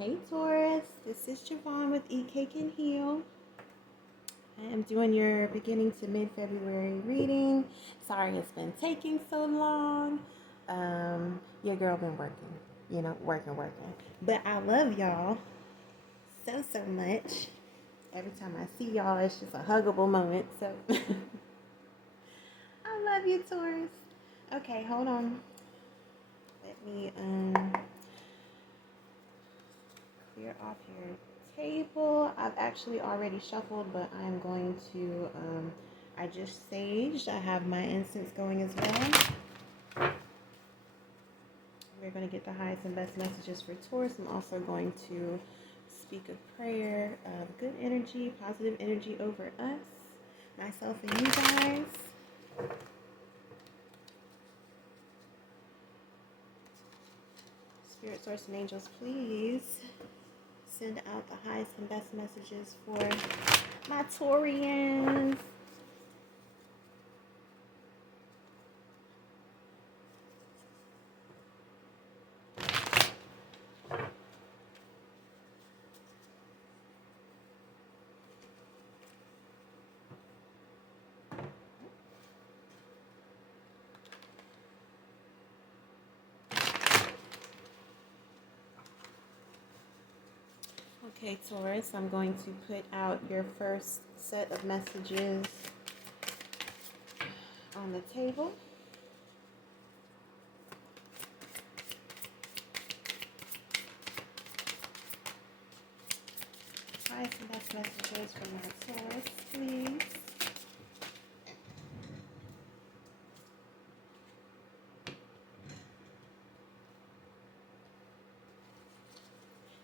Hey Taurus, this is Javon with Eat Cake and Heal. I am doing your beginning to mid-February reading. Sorry it's been taking so long. Your girl been working, working. But I love y'all so much. Every time I see y'all, it's just a huggable moment. So I love you, Taurus. Okay, hold on. Let me clear off your table. I've actually already shuffled, but I'm going to, I just saged. I have my incense going as well. We're going to get the highest and best messages for Taurus. I'm also going to speak a prayer of good energy, positive energy over us, myself, and you guys. Spirit, source, and angels, please send out the highest and best messages for my Taurians. Okay, Taurus, I'm going to put out your first set of messages on the table. Highest and best messages from my Taurus, please.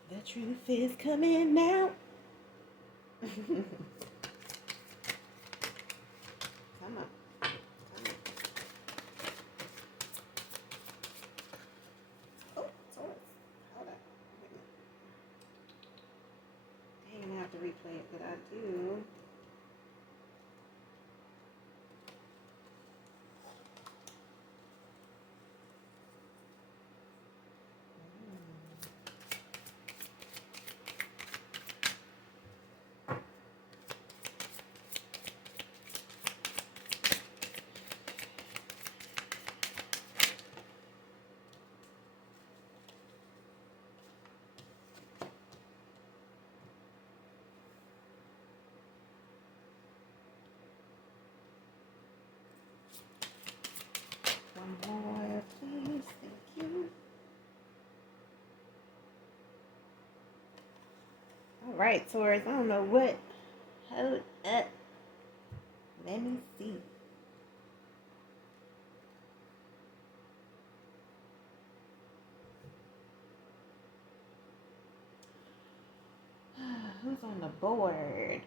The truth is coming out. Come on. Oh, Taurus. Hold up. I didn't have to replay it, but I do. One more, please. Thank you. All right, Taurus. I don't know what. Hold up. Let me see. Who's on the board?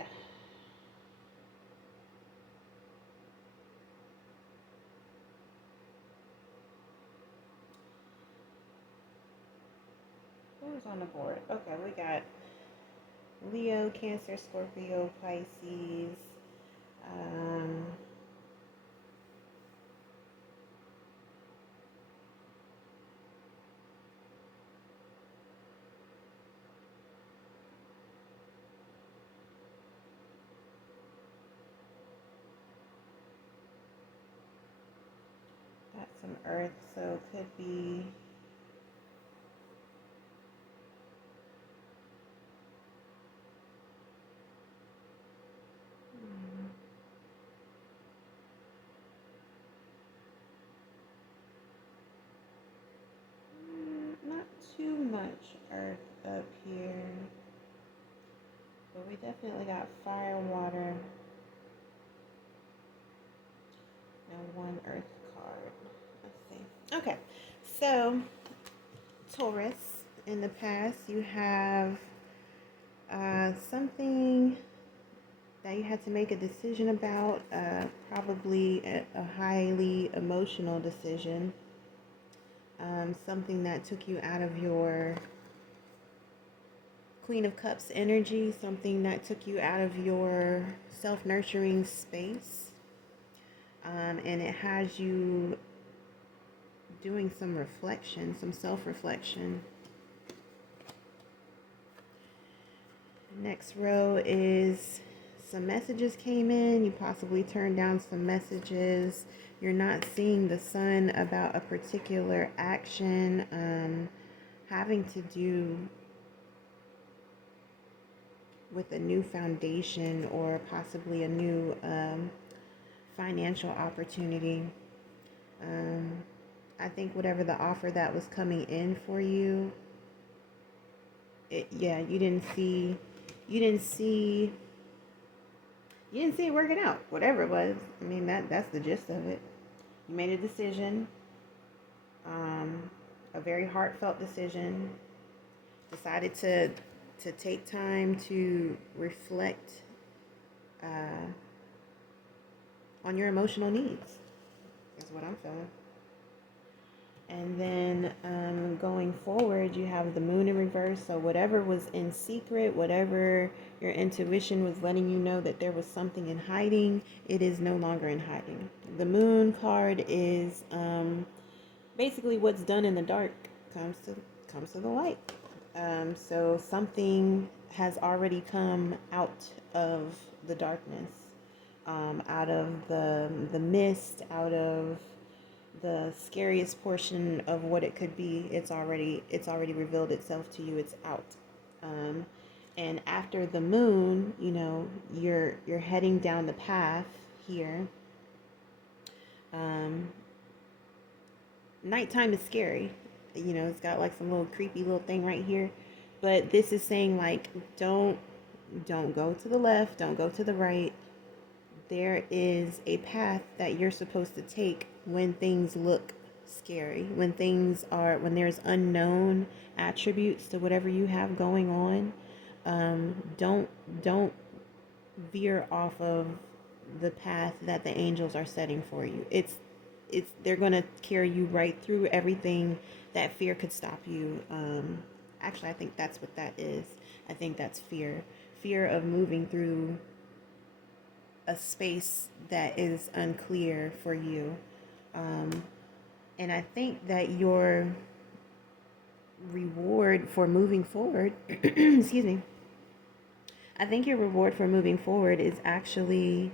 Who's on the board? Okay, we got Leo, Cancer, Scorpio, Pisces. Um, got some Earth, so it could be not too much Earth up here, but we definitely got fire, water, and one Earth card. Let's see. Okay, so Taurus, in the past, you have something that you had to make a decision about, probably a highly emotional decision, something that took you out of your Queen of Cups energy, something that took you out of your self-nurturing space, and it has you doing some reflection, some self-reflection. Next row is some messages came in. You possibly turned down some messages. You're not seeing the sun about a particular action having to do with a new foundation or possibly a new financial opportunity. I think whatever the offer that was coming in for you, you didn't see, you didn't see, you didn't see it working out. Whatever it was, I mean that's the gist of it. You made a decision, a very heartfelt decision. Decided to take time to reflect on your emotional needs. Is what I'm feeling. And then going forward, you have the moon in reverse. So whatever was in secret, whatever your intuition was letting you know that there was something in hiding, it is no longer in hiding. The moon card is basically what's done in the dark comes to the light. So something has already come out of the darkness, out of the mist, out of the scariest portion of what it could be. It's already revealed itself to you. It's out. And after the moon, you know, you're heading down the path here. Nighttime is scary. You know, it's got like some little creepy little thing right here. But this is saying like don't go to the left, don't go to the right. There is a path that you're supposed to take when things look scary, when there's unknown attributes to whatever you have going on. Don't veer off of the path that the angels are setting for you. They're gonna carry you right through everything that fear could stop you. Actually, I think that's what that is. I think that's fear of moving through a space that is unclear for you. And I think that your reward for moving forward, excuse me, I think your reward for moving forward is actually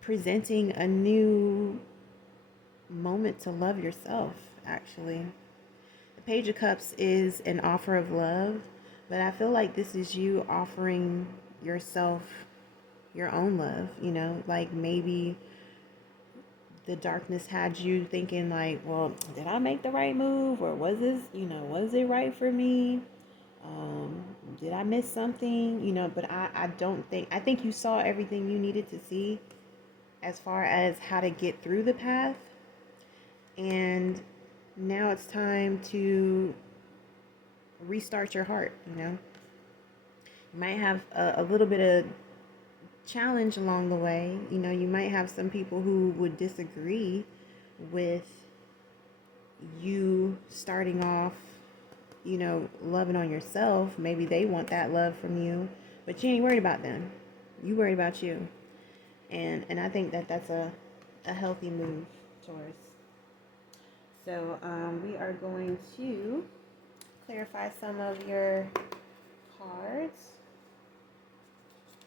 presenting a new moment to love yourself, actually. The Page of Cups is an offer of love, but I feel like this is you offering yourself your own love, you know, like maybe the darkness had you thinking like, well, did I make the right move, or was it right for me? Did I miss something? You know, but I think you saw everything you needed to see as far as how to get through the path. And now it's time to restart your heart, you know. You might have a little bit of challenge along the way. You know, you might have some people who would disagree with you starting off, you know, loving on yourself. Maybe they want that love from you, but you ain't worried about them. You worried about you. And I think that that's a healthy move, Taurus. So we are going to clarify some of your cards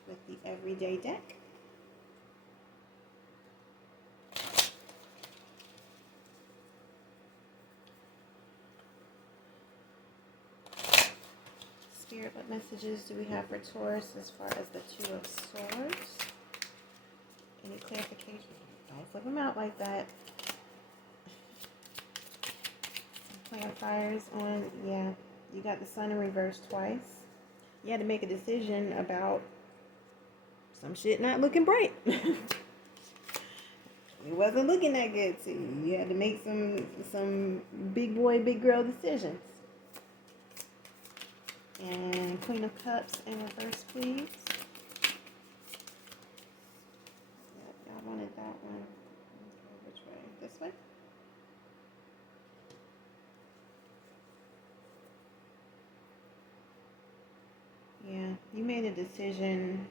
with the everyday deck. Spirit, what messages do we have for Taurus as far as the Two of Swords? Any clarification? Don't flip them out like that. Clarifiers on, yeah, you got the Sun in reverse twice. You had to make a decision about some shit not looking bright. It wasn't looking that good to you. You had to make some big boy, big girl decisions. And Queen of Cups in reverse, please. Yep, y'all wanted that one. Okay, which way? This way? Yeah, you made a decision.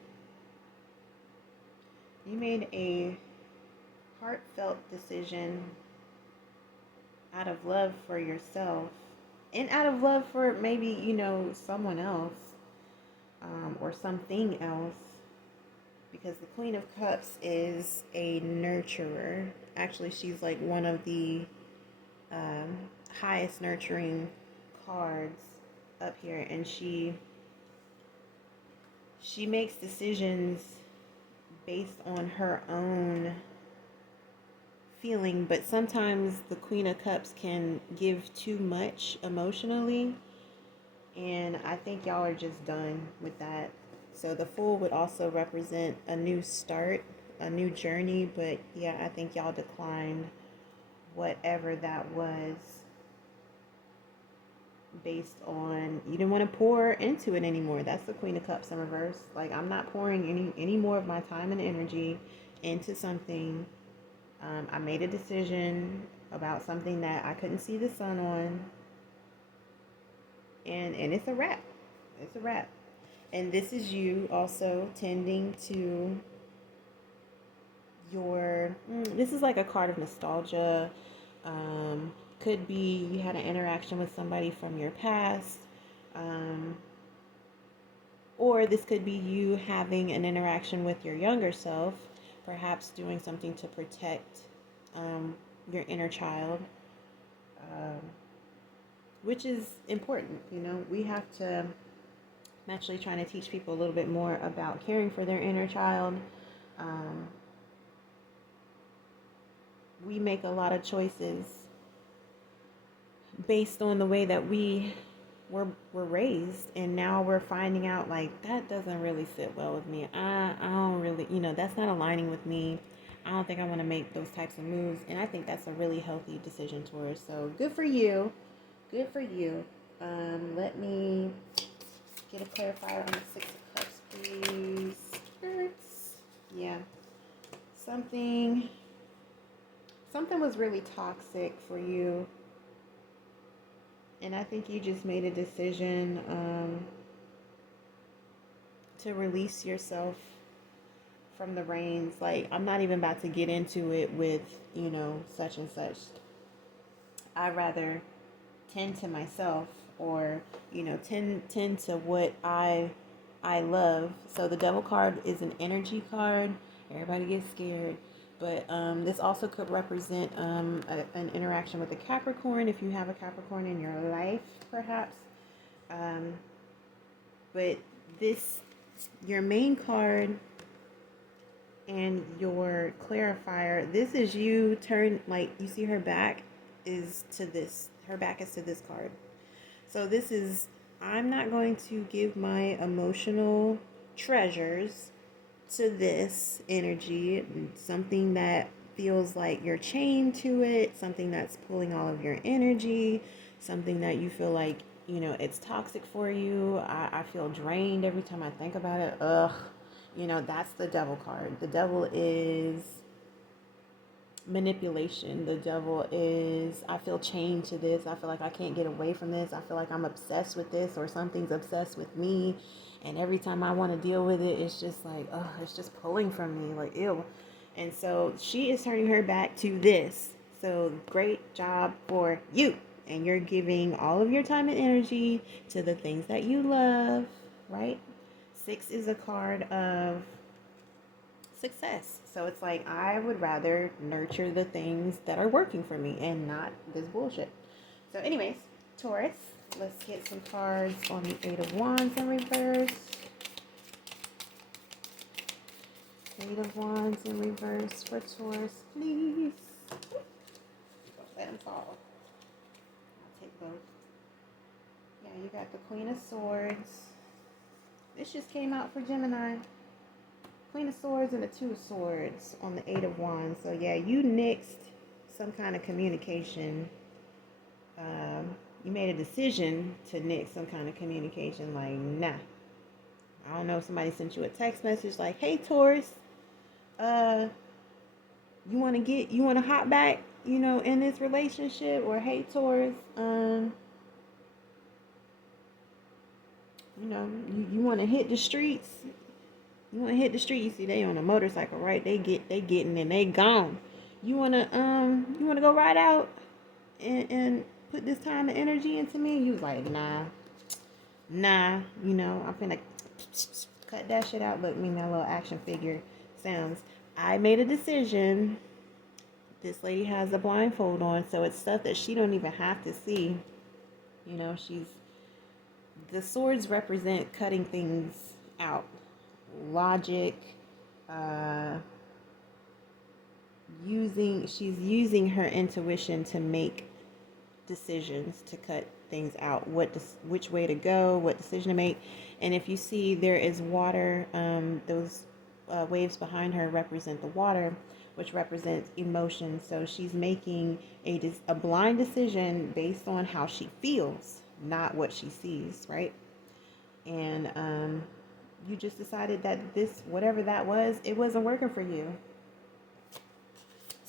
You made a heartfelt decision out of love for yourself, and out of love for maybe, someone else, or something else. Because the Queen of Cups is a nurturer. Actually, she's like one of the um, highest nurturing cards up here, and she makes decisions based on her own feeling, but sometimes the Queen of Cups can give too much emotionally, and I think y'all are just done with that. So the Fool would also represent a new start, a new journey, but yeah, I think y'all declined whatever that was based on you didn't want to pour into it anymore. That's the Queen of Cups in reverse. Like, I'm not pouring any more of my time and energy into something. I made a decision about something that I couldn't see the sun on, and it's a wrap. It's a wrap. And this is you also tending to your. This is like a card of nostalgia. Could be you had an interaction with somebody from your past. Um, or this could be you having an interaction with your younger self, perhaps doing something to protect your inner child, um, which is important. We have to. I'm actually trying to teach people a little bit more about caring for their inner child. Um, we make a lot of choices based on the way that we were raised, and now we're finding out like that doesn't really sit well with me. I don't really, that's not aligning with me. I don't think I want to make those types of moves, and I think that's a really healthy decision, Taurus. So good for you. Good for you. Let me get a clarifier on the Six of Cups, please. Hurts. Yeah. Something was really toxic for you. And I think you just made a decision to release yourself from the reins. Like, I'm not even about to get into it with, such and such. I'd rather tend to myself, or tend to what I love. So the Devil card is an energy card. Everybody gets scared, but this also could represent an interaction with a Capricorn, if you have a Capricorn in your life, perhaps. But this, your main card and your clarifier, this is you turn, like, you see her back is to this. Her back is to this card. So this is, I'm not going to give my emotional treasures to this energy, something that feels like you're chained to it, something that's pulling all of your energy, something that you feel like, it's toxic for you. I feel drained every time I think about it. Ugh. That's the Devil card. The Devil is manipulation. The Devil is, I feel chained to this. I feel like I can't get away from this. I feel like I'm obsessed with this, or something's obsessed with me. And every time I want to deal with it, it's just like, oh, it's just pulling from me, like, ew. And so she is turning her back to this. So great job for you. And you're giving all of your time and energy to the things that you love, right? 6 is a card of success. So it's like, I would rather nurture the things that are working for me and not this bullshit. So anyways, Taurus, let's get some cards on the 8 of Wands in reverse. 8 of Wands in reverse for Taurus, please. Don't let them fall. I'll take both. Yeah, you got the Queen of Swords. This just came out for Gemini. Queen of Swords and the Two of Swords on the 8 of Wands. So yeah, you nixed some kind of communication. You made a decision to nix some kind of communication. Like, nah. I don't know if somebody sent you a text message like, hey Taurus, you want to hop back, in this relationship, or hey Taurus, you want to hit the streets. You want to hit the street. You see, they on a motorcycle, right? They getting and they gone. You wanna go ride out and put this time and energy into me? You was like, nah, I'm finna cut that shit out. Look, me and that little action figure sounds. I made a decision. This lady has a blindfold on, so it's stuff that she don't even have to see. The swords represent cutting things out. Logic, uh, she's using her intuition to make decisions, to cut things out, which way to go, what decision to make. And if you see, there is water. Those waves behind her represent the water, which represents emotion. So she's making a blind decision based on how she feels, not what she sees, right? And you just decided that whatever that was, it wasn't working for you.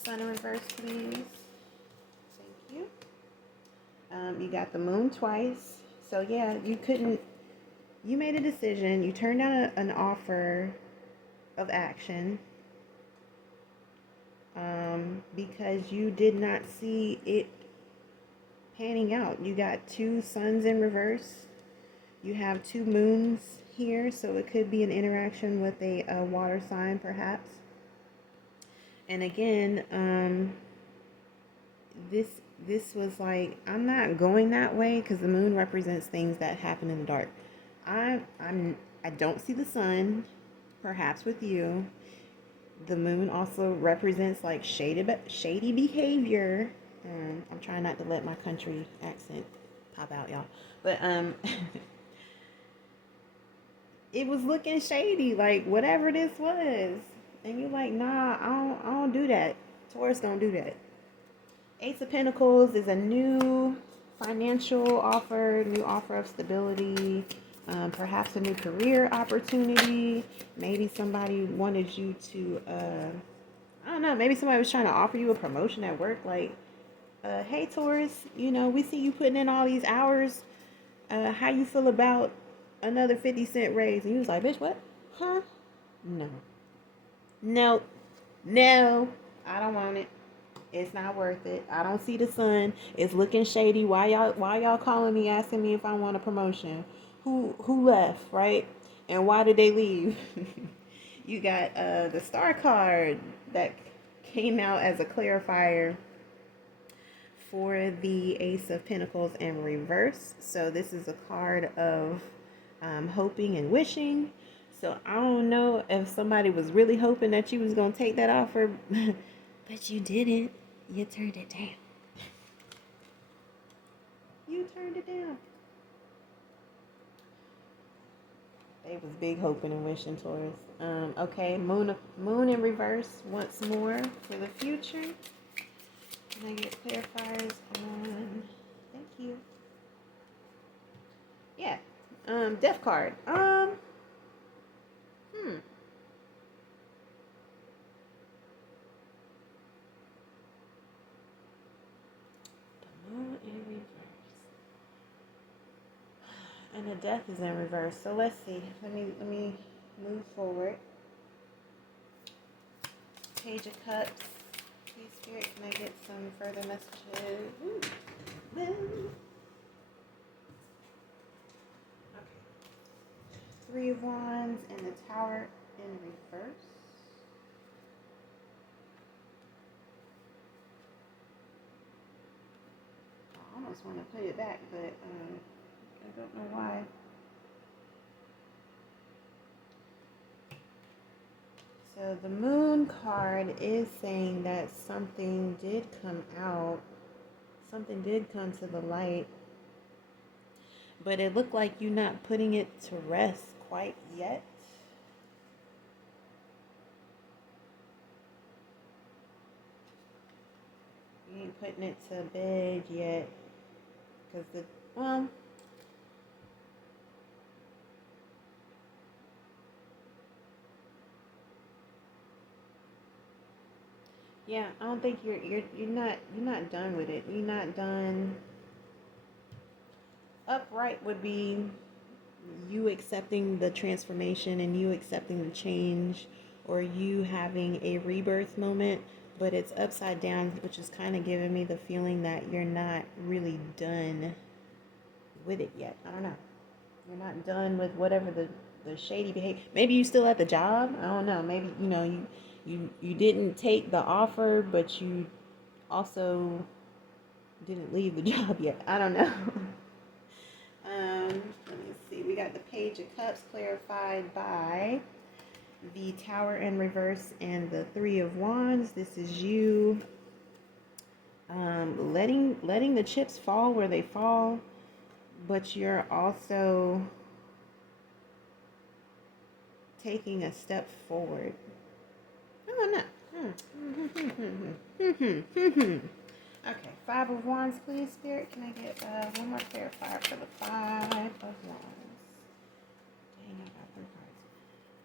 Sun in reverse, please. Thank you. You got the moon twice. So yeah, you made a decision. You turned down an offer of action because you did not see it panning out. You got 2 suns in reverse. You have 2 moons here, so it could be an interaction with a water sign, perhaps. And again, this was like, I'm not going that way because the moon represents things that happen in the dark. I don't see the sun, perhaps with you. The moon also represents like shady behavior. I'm trying not to let my country accent pop out, y'all. But it was looking shady, like whatever this was. And you're like, nah, I don't do that. Taurus don't do that. Ace of Pentacles is a new financial offer, new offer of stability, perhaps a new career opportunity. Maybe somebody wanted you to, I don't know, maybe somebody was trying to offer you a promotion at work. Like, hey, Taurus, we see you putting in all these hours. How you feel about another 50-cent raise? And you was like, bitch, what? Huh? No, I don't want it. It's not worth it. I don't see the sun. It's looking shady. Why y'all calling me asking me if I want a promotion? Who left, right? And why did they leave? You got the star card that came out as a clarifier for the Ace of Pentacles in reverse. So this is a card of hoping and wishing. So I don't know if somebody was really hoping that you was going to take that offer, but you didn't. You turned it down. You turned it down. They was big hoping and wishing, Taurus. Okay, moon in reverse once more for the future. Can I get clarifiers on? Thank you. Yeah. Death card. In reverse. And the death is in reverse. So let's see. Let me move forward. Page of Cups. Please, Spirit, can I get some further messages? Ooh. Okay. 3 of Wands and the Tower in reverse. I almost want to put it back, but I don't know why. So the Moon card is saying that something did come out. Something did come to the light. But it looked like you're not putting it to rest quite yet. You ain't putting it to bed yet. Because yeah, I don't think you're not done with it. You're not done. Upright would be you accepting the transformation and you accepting the change, or you having a rebirth moment. but it's upside down, which is kind of giving me the feeling that you're not really done with it yet. I don't know. You're not done with whatever the shady behavior. Maybe you still at the job. I don't know. Maybe you didn't take the offer, but you also didn't leave the job yet. I don't know. Let me see. We got the Page of Cups clarified by the Tower in reverse and the Three of Wands. This is you letting the chips fall where they fall, but you're also taking a step forward. Oh, no. Okay, Five of Wands, please, Spirit. Can I get one more clarifier for the Five of Wands? Dang, I got 3 cards.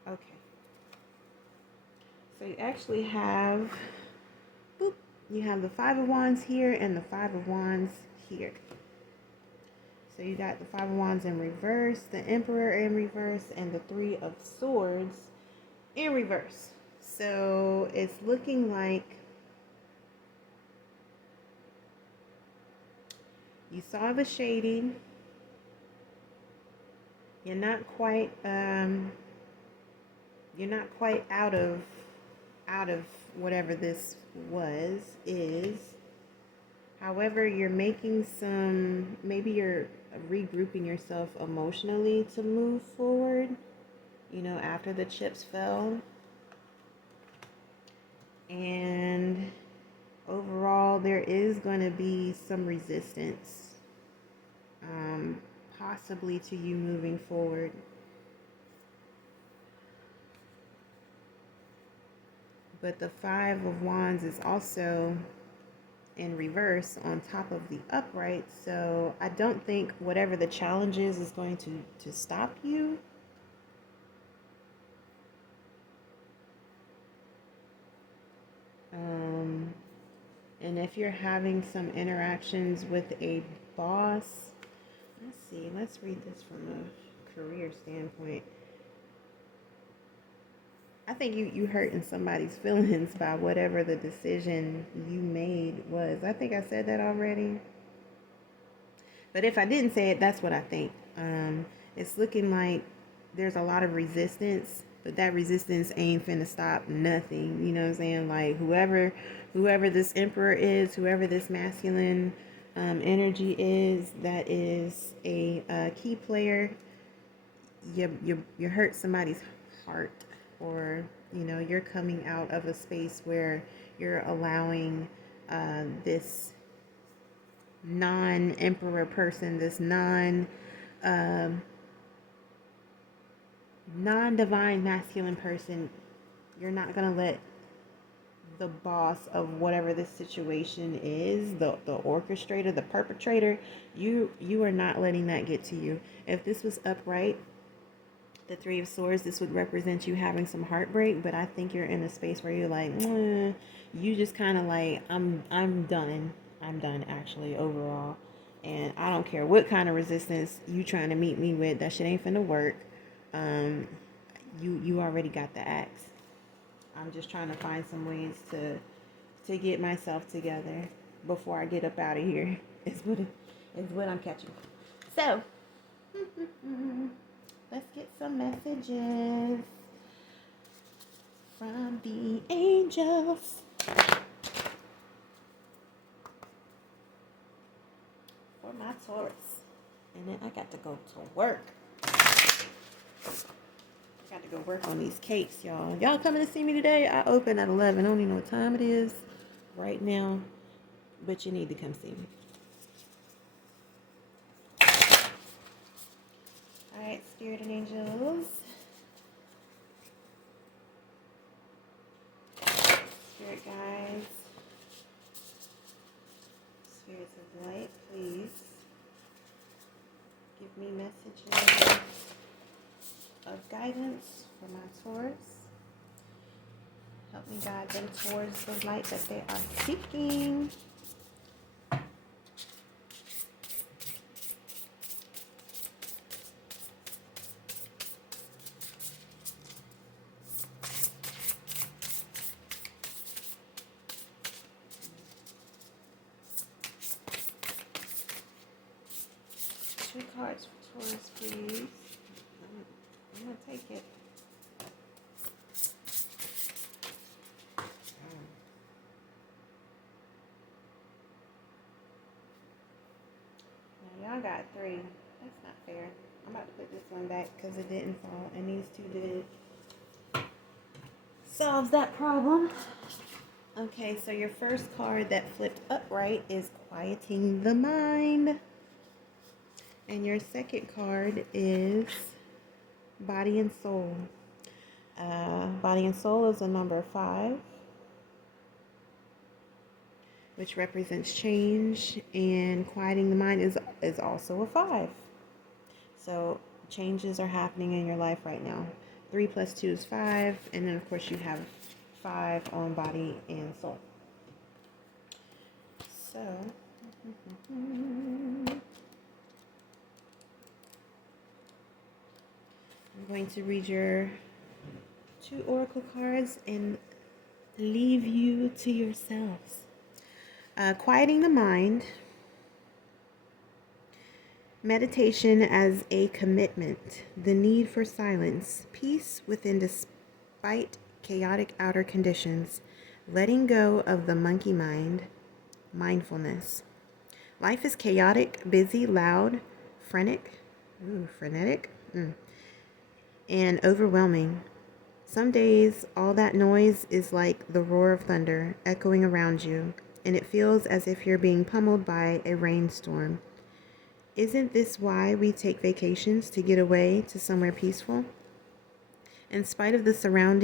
Okay. So you actually have, you have the Five of Wands here and the Five of Wands here. So you got the Five of Wands in reverse, the Emperor in reverse, and the Three of Swords in reverse. So it's looking like you saw the shading. You're not quite out of whatever this is. However, you're making some, maybe you're regrouping yourself emotionally to move forward, after the chips fell. And overall, there is going to be some resistance, possibly to you moving forward. But the Five of Wands is also in reverse on top of the upright. So I don't think whatever the challenge is going to stop you. And if you're having some interactions with a boss, let's read this from a career standpoint. I think you hurting somebody's feelings by whatever the decision you made was. I think I said that already. But if I didn't say it, that's what I think. It's looking like there's a lot of resistance, but that resistance ain't finna stop nothing. You know what I'm saying? Like whoever this Emperor is, whoever this masculine energy is, that is a key player. You hurt somebody's heart, or you're coming out of a space where you're allowing this non-emperor person, this non-divine masculine person, you're not going to let the boss of whatever this situation is, the orchestrator, the perpetrator, you are not letting that get to you. If this was upright, the Three of Swords, this would represent you having some heartbreak, but I think you're in a space where you're like, you just kind of like, I'm done actually overall, and I don't care what kind of resistance you trying to meet me with, that shit ain't finna work. You already got the axe. I'm just trying to find some ways to get myself together before I get up out of here. Is what I'm catching. So let's get some messages from the angels for my Taurus. And then I got to go to work. Got to go work on these cakes, y'all. Y'all coming to see me today? I open at 11. I don't even know what time it is right now, but you need to come see me. All right, Spirit and Angels. Spirit guides. Spirits of light, please give me messages of guidance for my Taurus. Help me guide them towards the light that they are seeking. 2 cards for Taurus, please. I'm going to take it. Now, y'all got 3. That's not fair. I'm about to put this one back because it didn't fall, and these 2 did. Solves that problem. Okay, so your first card that flipped upright is Quieting the Mind. And your second card is Body and Soul. Body and Soul is a number 5, which represents change, and Quieting the Mind is also a 5. So changes are happening in your life right now. 3 plus 2 is 5, and then of course you have 5 on Body and Soul. So I'm going to read your 2 oracle cards and leave you to yourselves. Quieting the mind. Meditation as a commitment. The need for silence. Peace within despite chaotic outer conditions. Letting go of the monkey mind. Mindfulness. Life is chaotic, busy, loud, frenetic, and overwhelming. Some days, all that noise is like the roar of thunder echoing around you, and it feels as if you're being pummeled by a rainstorm. Isn't this why we take vacations, to get away to somewhere peaceful? In spite of the surroundings,